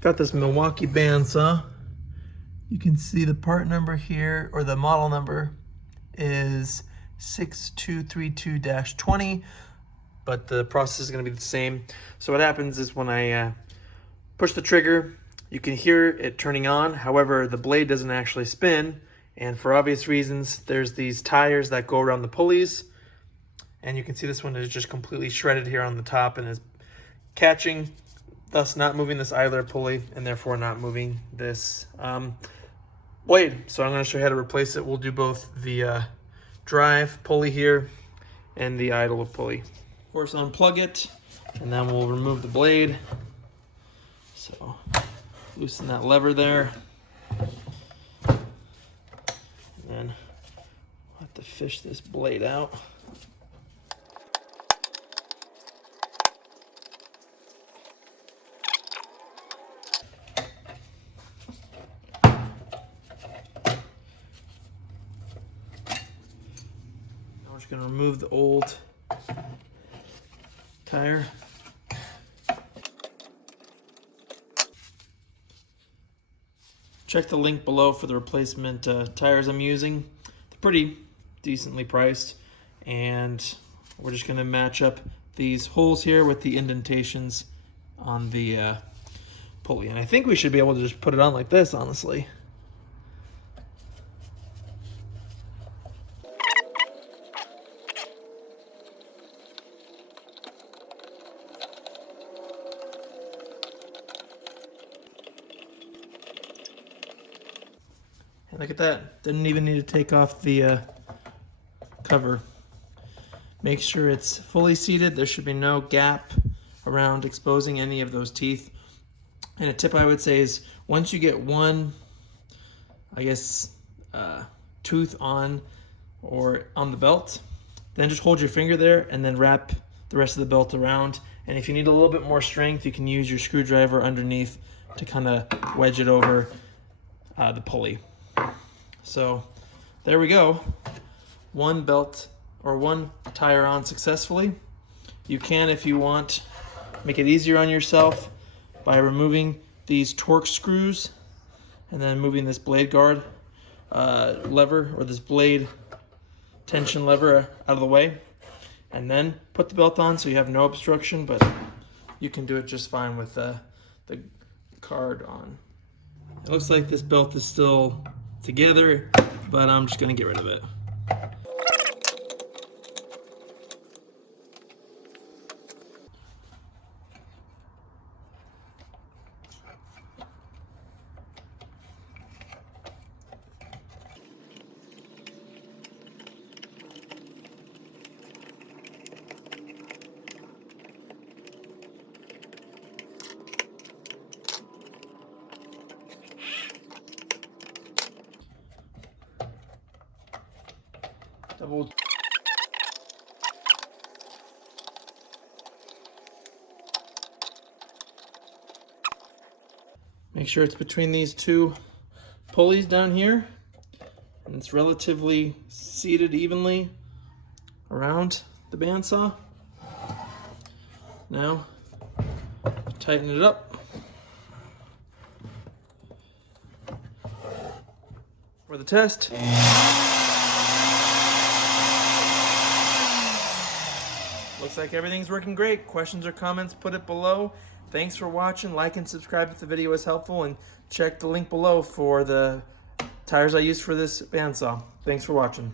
Got this Milwaukee bandsaw. You can see the part number here, or the model number is 6232-20, but the process is going to be the same. So what happens is when I push the trigger, you can hear it turning on. However, the blade doesn't actually spin, and for obvious reasons, there's these tires that go around the pulleys, and you can see this one is just completely shredded here on the top and is catching, thus not moving this idler pulley, and therefore not moving this blade. So I'm going to show you how to replace it. We'll do both the drive pulley here and the idle pulley. Of course, unplug it, and then we'll remove the blade. So loosen that lever there, and then we'll have to fish this blade out. We're just going to remove the old tire. Check the link below for the replacement tires I'm using. They're pretty decently priced, and we're just going to match up these holes here with the indentations on the pulley. And I think we should be able to just put it on like this, honestly. And look at that, didn't even need to take off the cover. Make sure it's fully seated. There should be no gap around exposing any of those teeth. And a tip I would say is once you get one, tooth on or on the belt, then just hold your finger there and then wrap the rest of the belt around. And if you need a little bit more strength, you can use your screwdriver underneath to kind of wedge it over the pulley. So there we go. One belt or one tire on successfully. You can, if you want, make it easier on yourself by removing these torque screws and then moving this blade guard lever, or this blade tension lever, out of the way, and then put the belt on so you have no obstruction, but you can do it just fine with the card on. It looks like this belt is still together, but I'm just going to get rid of it. Double. Make sure it's between these two pulleys down here, and it's relatively seated evenly around the bandsaw. Now, tighten it up. For the test. Looks like everything's working great. Questions or comments, put it below. Thanks for watching. Like and subscribe if the video was helpful, and check the link below for the tires I used for this bandsaw. Thanks for watching.